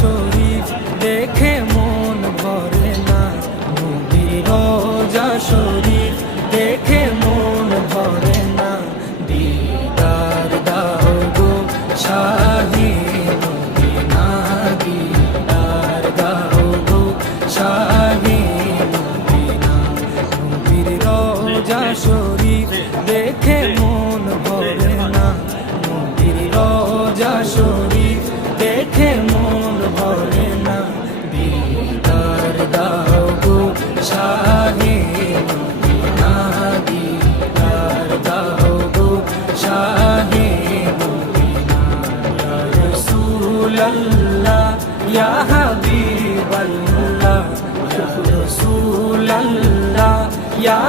শরীফ দেখে মন ভরে না, নবীর রোজা শরীফ দেখে মন ভরে না। দিদার দাও গো শাহে মদিনা, দিদার দাও গো শাহে মদিনা। নবীর রোজা শরীফ দেখে মন ভরে না, নবীর রোজা শরীফ দেখে মন ভরে না। দিদার দাও গো শাহে মদিনা, দিদার দাও গো শাহে মদিনা। ইয়া রাসূলাল্লাহ ইয়া হাবিবাল্লাহ, ইয়া রাসূলাল্লাহ ইয়া